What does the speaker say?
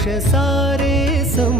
द्वेष सारे संपू